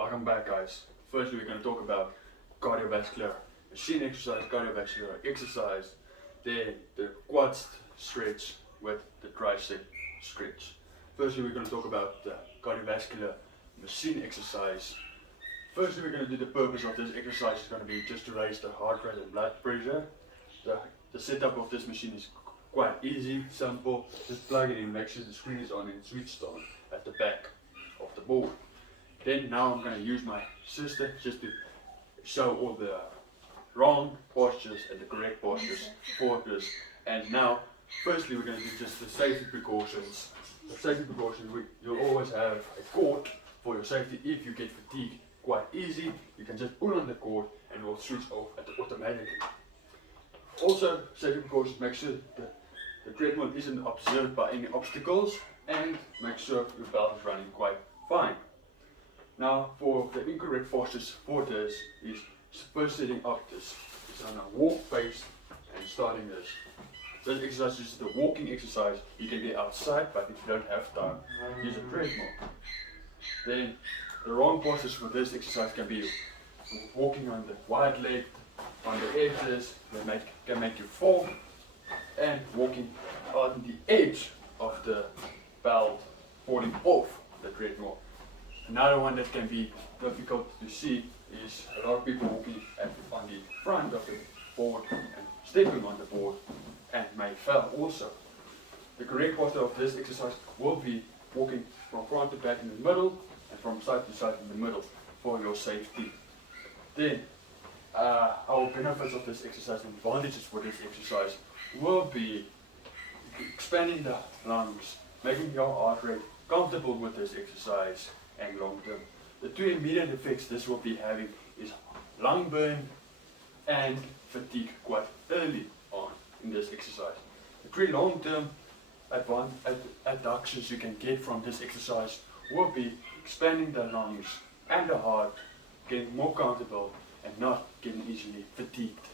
Welcome back, guys. Firstly, we're going to talk about cardiovascular machine exercise, cardiovascular exercise, then the quad stretch with the tricep stretch. Firstly, we're going to talk about the cardiovascular machine exercise. Firstly, we're going to do the purpose of this exercise is going to be just to raise the heart rate and blood pressure. The setup of this machine is quite easy, simple. Just plug it in, make sure the screen is on and switched on at the back of the board. Then now I'm going to use my sister just to show all the wrong postures and the correct postures for this. And now, firstly, we're going to do just the safety precautions. The safety precautions, you'll always have a cord for your safety. If you get fatigued quite easy, you can just pull on the cord and it will switch off automatically. Also, safety precautions, make sure the treadmill isn't observed by any obstacles and make sure your belt is running quite fine. Now, for the incorrect postures for this is first setting up this. It's on a walk face and starting this. This exercise is the walking exercise. You can be outside, but if you don't have time, use a treadmill. Then the wrong postures for this exercise can be walking on the wide leg, on the edges, that can make you fall, and walking on the edge of the belt, falling off the treadmill. Another one that can be difficult to see is a lot of people walking on the front of the board and stepping on the board and may fall also. The correct posture of this exercise will be walking from front to back in the middle and from side to side in the middle for your safety. Then our benefits of this exercise and advantages for this exercise will be expanding the lungs, making your heart rate comfortable with this exercise and long term. The two immediate effects this will be having is lung burn and fatigue quite early on in this exercise. The three long term adductions you can get from this exercise will be expanding the lungs and the heart, getting more comfortable and not getting easily fatigued.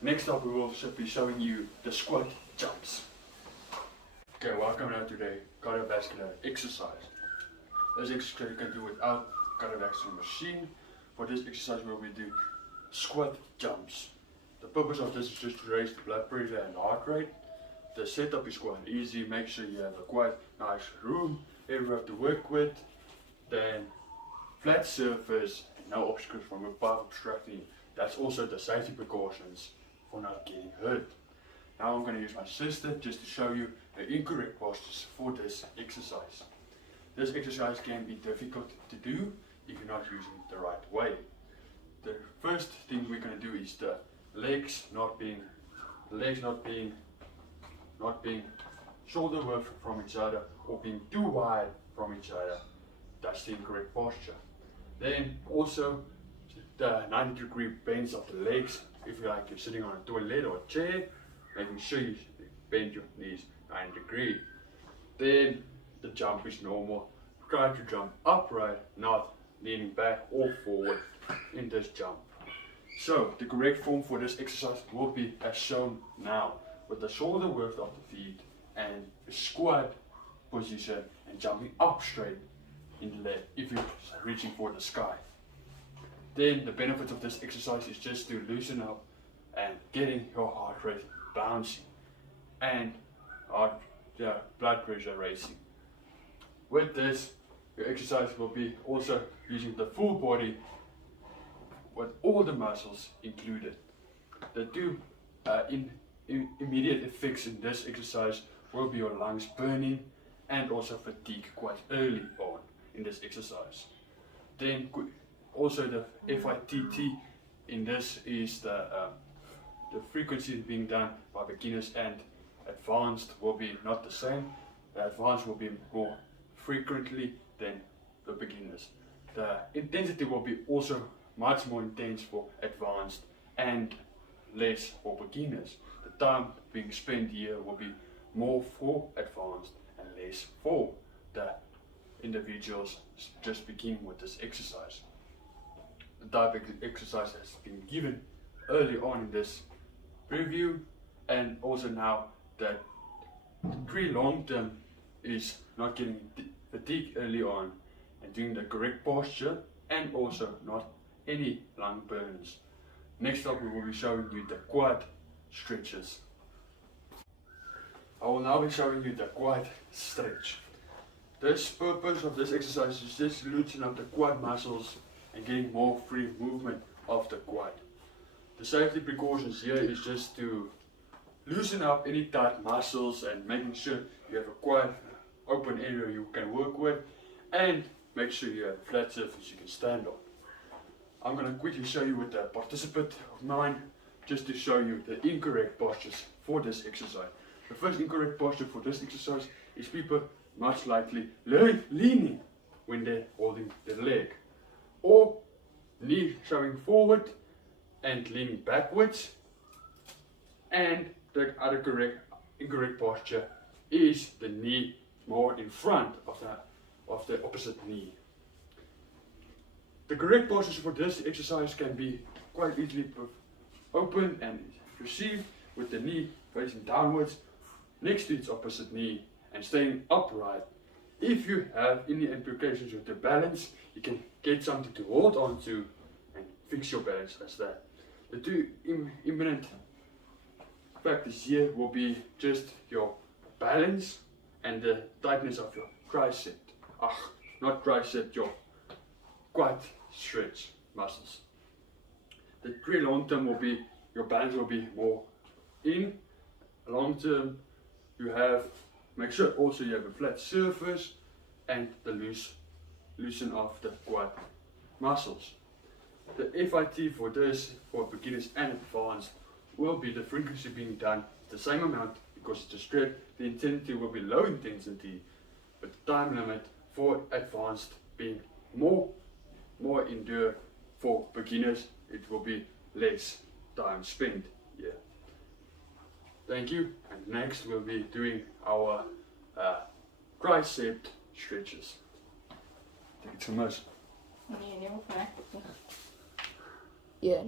Next up, we will be showing you the squat jumps. Okay, welcome now to the cardiovascular exercise. This exercise you can do without cardiovascular machine. For this exercise we will do squat jumps. The purpose of this is just to raise the blood pressure and heart rate. The setup is quite easy. Make sure you have a quite nice room area to work with. Then flat surface and no obstacles from above obstructing. That's also the safety precautions for not getting hurt. Now I'm going to use my sister just to show you the incorrect postures for this exercise. This exercise can be difficult to do if you're not using it the right way. The first thing we're going to do is the legs not being shoulder width from each other or being too wide from each other. That's the incorrect posture. Then also the 90-degree bends of the legs. If you're sitting on a toilet or a chair, making sure you bend your knees 90 degrees. Then the jump is normal. Try to jump upright, not leaning back or forward in this jump. So the correct form for this exercise will be as shown now, with the shoulder width of the feet and a squat position and jumping up straight in the leg if you're reaching for the sky. Then the benefits of this exercise is just to loosen up and getting your heart rate bouncing and blood pressure racing. With this, your exercise will be also using the full body with all the muscles included. The two immediate effects in this exercise will be your lungs burning and also fatigue quite early on in this exercise. Then also the FITT in this is the frequency being done by beginners and advanced will be not the same. The advanced will be more frequently than the beginners. The intensity will be also much more intense for advanced and less for beginners. The time being spent here will be more for advanced and less for the individuals just beginning with this exercise. The type of exercise has been given early on in this review, and also now that three long term is not getting fatigue early on and doing the correct posture and also not any lung burns. Next up we will be showing you the quad stretches. I will now be showing you the quad stretch. The purpose of this exercise is just to loosen up the quad muscles and getting more free movement of the quad. The safety precautions here is just to loosen up any tight muscles and making sure you have a quite open area you can work with, and make sure you have a flat surface you can stand on. I'm going to quickly show you with a participant of mine just to show you the incorrect postures for this exercise. The first incorrect posture for this exercise is people much likely leaning when they're holding their leg, or knee showing forward and leaning backwards, and the other incorrect posture is the knee more in front of the opposite knee. The correct postures for this exercise can be quite easily open and received with the knee facing downwards next to its opposite knee and staying upright. If you have any implications with the balance, you can get something to hold on to and fix your balance as that. The two imminent factors here will be just your balance and the tightness of your tricep. Not tricep, your quad stretch muscles. The three long term will be your balance will be more in. Long term, you have make sure also you have a flat surface and the loosen of the quad muscles. The FIT for this, for beginners and advanced, will be the frequency being done the same amount because it's a stretch. The intensity will be low intensity, but the time limit for advanced being more endure. For beginners, it will be less time spent here. Thank you. And next we'll be doing our tricep stretches. Thank you so much. Yeah.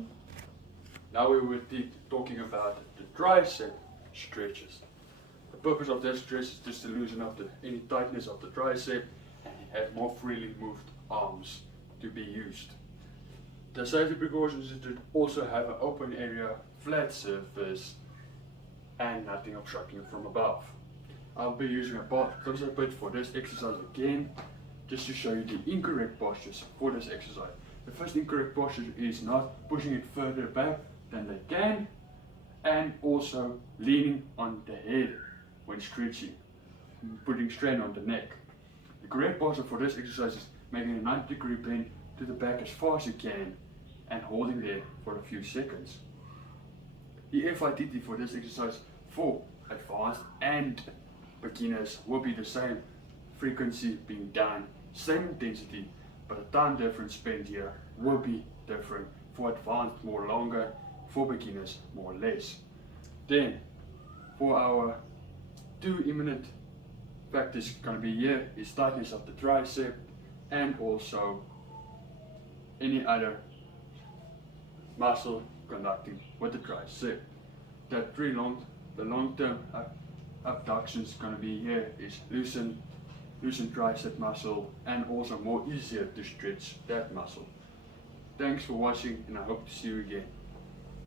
Now we will be talking about the tricep stretches. The purpose of this stretch is just to loosen up any tightness of the tricep and have more freely moved arms to be used. The safety precautions is to also have an open area, flat surface, and nothing obstructing from above. I'll be using a participant for this exercise again, just to show you the incorrect postures for this exercise. The first incorrect posture is not pushing it further back than they can, and also leaning on the head when stretching, putting strain on the neck. The correct posture for this exercise is making a 90-degree bend to the back as far as you can and holding there for a few seconds. The FITT for this exercise for advanced and beginners will be the same frequency being done, same intensity, but the time difference spent here will be different. For advanced more longer, for beginners more less. Then for our two imminent factors going to be here is tightness of the tricep and also any other muscle conducting with the tricep. The long-term abductions going to be here is loosen tricep muscle and also more easier to stretch that muscle. Thanks for watching and I hope to see you again.